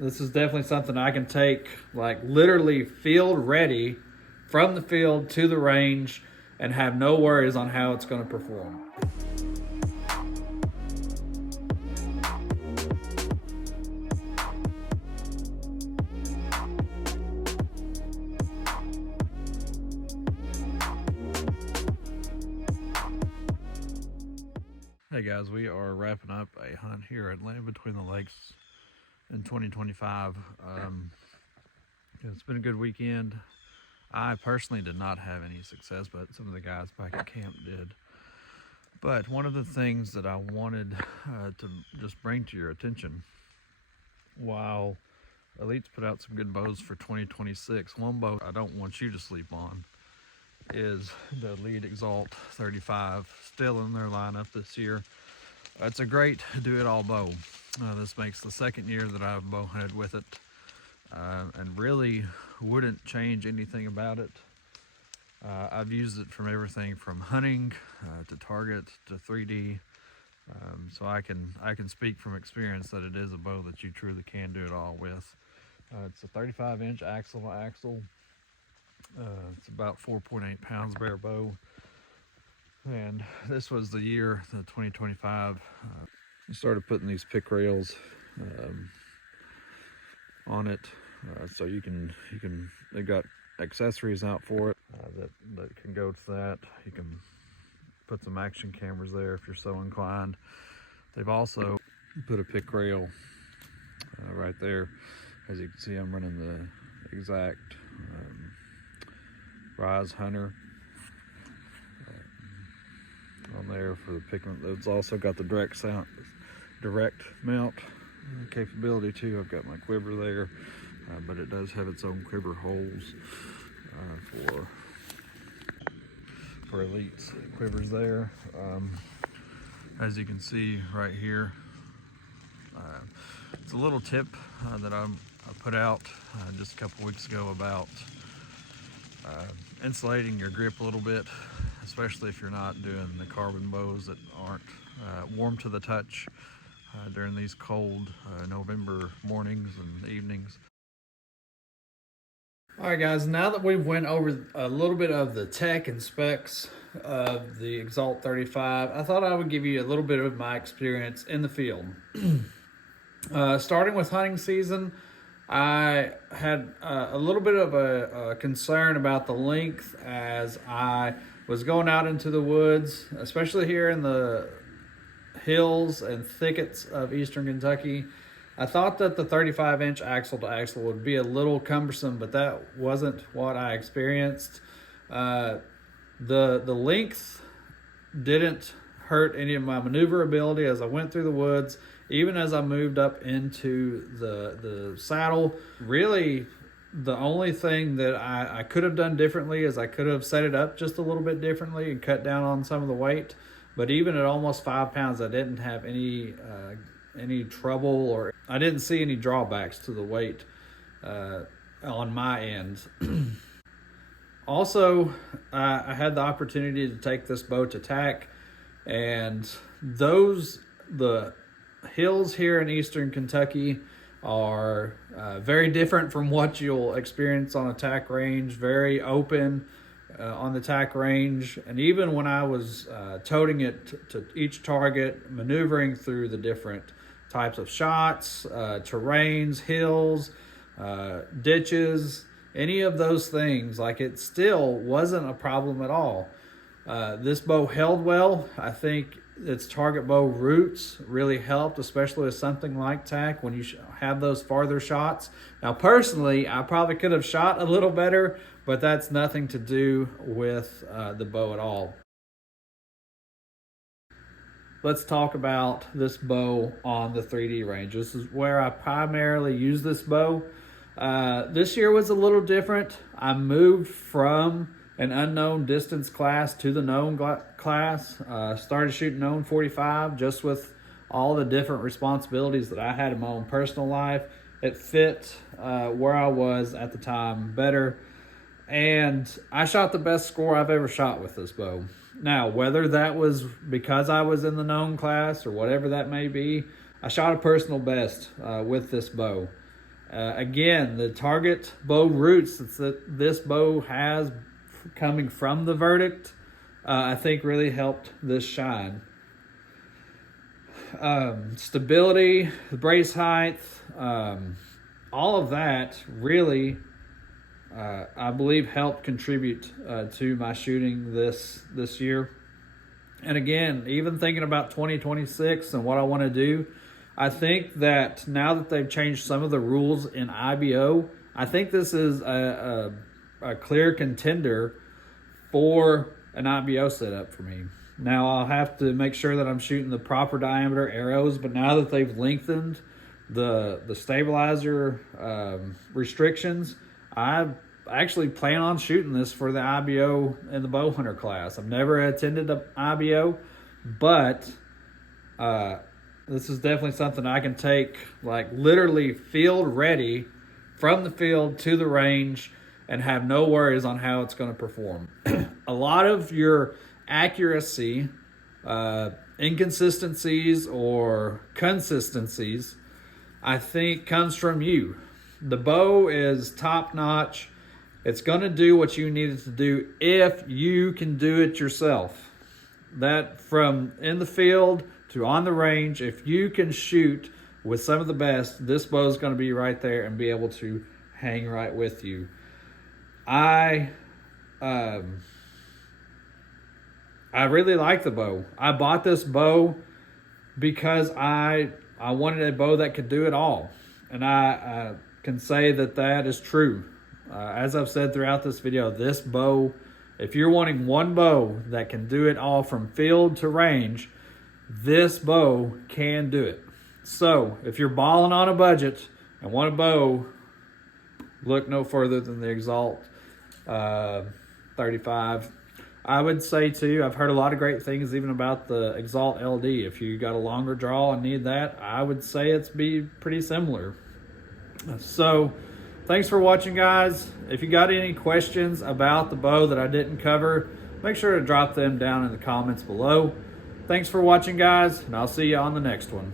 This is definitely something I can take, like, literally field ready from the field to the range and have no worries on how it's going to perform. Hey guys, we are wrapping up a hunt here at Land Between the Lakes in 2025. It's been a good weekend. I personally did not have any success, but some of the guys back at camp did. But one of the things that I wanted to just bring to your attention, while Elite's put out some good bows for 2026, one bow I don't want you to sleep on is the Elite Exalt 35, still in their lineup this year. It's a great do-it-all bow. This makes the second year that I've bow hunted with it, and really wouldn't change anything about it. I've used it from everything from hunting to target to 3D, so I can speak from experience that it is a bow that you truly can do it all with. It's a 35-inch axle to axle. It's about 4.8 pounds bare bow, and this was the year, the 2025. I started putting these pick rails on it, so you can they got accessories out for it that can go to that. You can put some action cameras there if you're so inclined. They've also put a pick rail right there. As you can see, I'm running the Exact Rise Hunter on there for the picking. It's also got the direct mount capability too. I've got my quiver there, but it does have its own quiver holes for Elite's quivers there. As you can see right here, it's a little tip that I put out just a couple weeks ago about insulating your grip a little bit, especially if you're not doing the carbon bows that aren't warm to the touch during these cold November mornings and evenings. All right guys, now that we've went over a little bit of the tech and specs of the Exalt 35, I thought I would give you a little bit of my experience in the field. Starting with hunting season, I had a little bit of a concern about the length as I was going out into the woods, especially here in the hills and thickets of eastern Kentucky. I thought that the 35-inch axle to axle would be a little cumbersome, but that wasn't what I experienced. The length didn't hurt any of my maneuverability as I went through the woods. Even as I moved up into the saddle, really the only thing that I could have done differently is I could have set it up just a little bit differently and cut down on some of the weight. But even at almost 5 pounds, I didn't have any trouble, or I didn't see any drawbacks to the weight on my end. Also, I had the opportunity to take this bow to tack, and the hills here in eastern Kentucky are very different from what you'll experience on a tack range. Very open on the tack range, and even when I was toting it to each target, maneuvering through the different types of shots, terrains, hills, ditches, any of those things, like, it still wasn't a problem at all. This bow held well. I think its target bow roots really helped, especially with something like tack when you have those farther shots. Now, personally, I probably could have shot a little better, but that's nothing to do with the bow at all. Let's talk about this bow on the 3D range. This is where I primarily use this bow. This year was a little different. I moved from an unknown distance class to the known class. Started shooting known 45 just with all the different responsibilities that I had in my own personal life. It fit where I was at the time better, and I shot the best score I've ever shot with this bow. Now, whether that was because I was in the known class or whatever that may be, I shot a personal best with this bow. Again, the target bow roots that this bow has coming from the Verdict, I think really helped this shine. Stability, the brace height, all of that really, I believe, helped contribute to my shooting this year. And again, even thinking about 2026 and what I want to do, I think that now that they've changed some of the rules in IBO, I think this is a clear contender for an IBO setup for me. Now, I'll have to make sure that I'm shooting the proper diameter arrows, but now that they've lengthened the stabilizer restrictions, I actually plan on shooting this for the IBO in the bow hunter class. I've never attended an IBO, but this is definitely something I can take, like, literally field ready from the field to the range and have no worries on how it's going to perform. A lot of your accuracy, inconsistencies or consistencies, I think comes from you. The bow is top notch. It's going to do what you need it to do if you can do it yourself. That from in the field to on the range, if you can shoot with some of the best, this bow is going to be right there and be able to hang right with you. I really like the bow. I bought this bow because I wanted a bow that could do it all. And I can say that that is true. As I've said throughout this video, this bow, if you're wanting one bow that can do it all from field to range, this bow can do it. So if you're balling on a budget and want a bow, look no further than the Exalt 35. I would say too, I've heard a lot of great things even about the Exalt LD. If you got a longer draw and need that, I would say it's be pretty similar. So thanks for watching, guys. If you got any questions about the bow that I didn't cover, make sure to drop them down in the comments below. Thanks for watching, guys, and I'll see you on the next one.